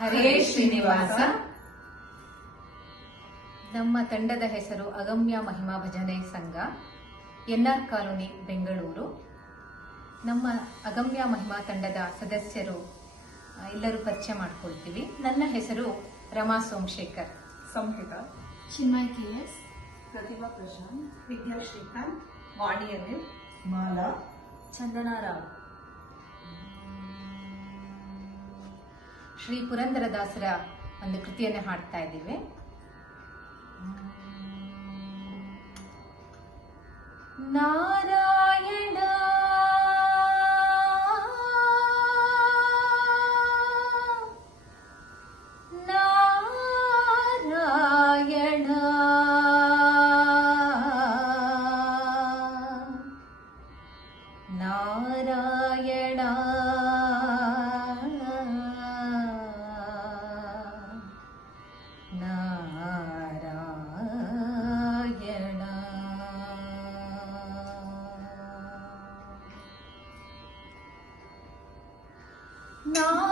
ಹರೇ ಶ್ರೀನಿವಾಸ. ನಮ್ಮ ತಂಡದ ಹೆಸರು ಅಗಮ್ಯ ಮಹಿಮಾ ಭಜನೆ ಸಂಘ, ಎನ್ಆರ್ ಕಾಲೋನಿ, ಬೆಂಗಳೂರು. ನಮ್ಮ ಅಗಮ್ಯ ಮಹಿಮಾ ತಂಡದ ಸದಸ್ಯರು ಎಲ್ಲರೂ ಪರಿಚಯ ಮಾಡ್ಕೊಳ್ತೀವಿ. ನನ್ನ ಹೆಸರು ರಮಾ ಸೋಮಶೇಖರ್. ಸಂಹಿತ. Chinmay K S. ಪ್ರತಿಭಾ ಪ್ರಶಾಂತ್. ವಿದ್ಯಾ ಶ್ರೀಕಾಂತ್ ವಾಣಿ ಅನಿಲ್ ಮಾಲಾ. ಚಂದನಾ ರಾವ್. ಶ್ರೀ ಪುರಂದರದಾಸರ ಒಂದು ಕೃತಿಯನ್ನು ಹಾಡ್ತಾ ಇದ್ದೀವಿ. ನಾರಾಯಣ Não.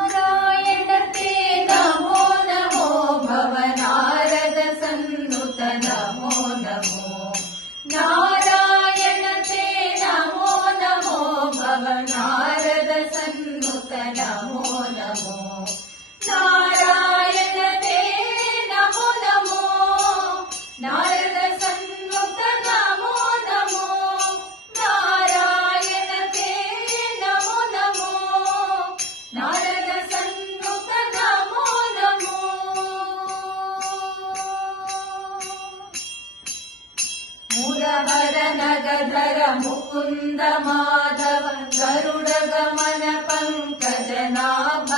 गदाधर मुकुन्द माधव गरुडगमन पङ्कजनाभ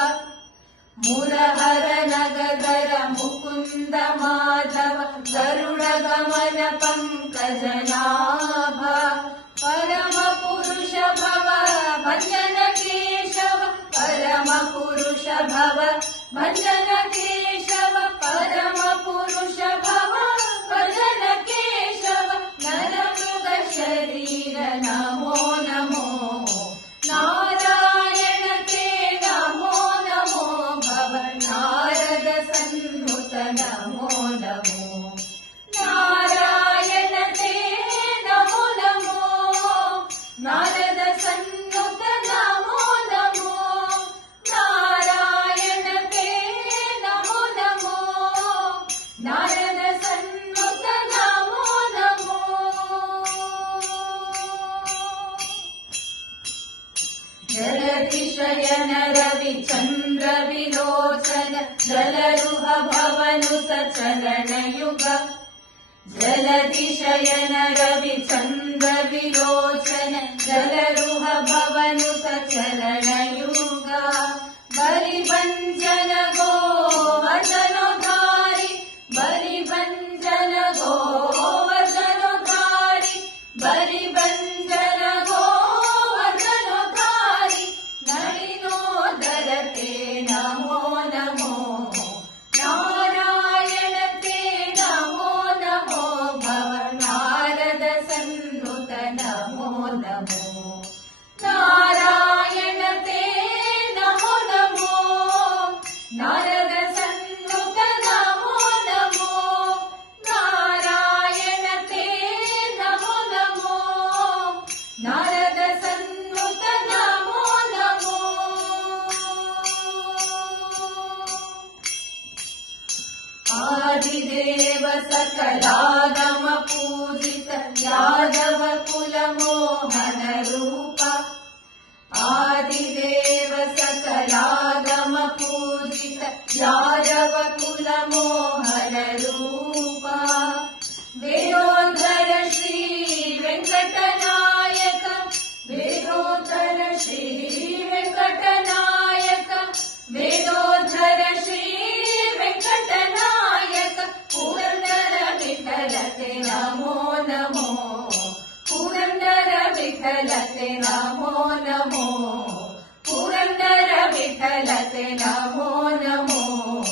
मुरहर न मुकुन्द माधव गरुडगमन पङ्कजनाभ शरीर नमो जलरुह भवनु स चलनयुग जल दिशयन कविसन्दविरोचन जलरुह भवनु स चलनयुग बलिभन for the um, आदिदेव कलागम पूजित यागम पुलमो भनरूप आदिदेवस कलागम पूजित या విఠలతే నమో నమో. పురందర విఠలతే నమో నమో.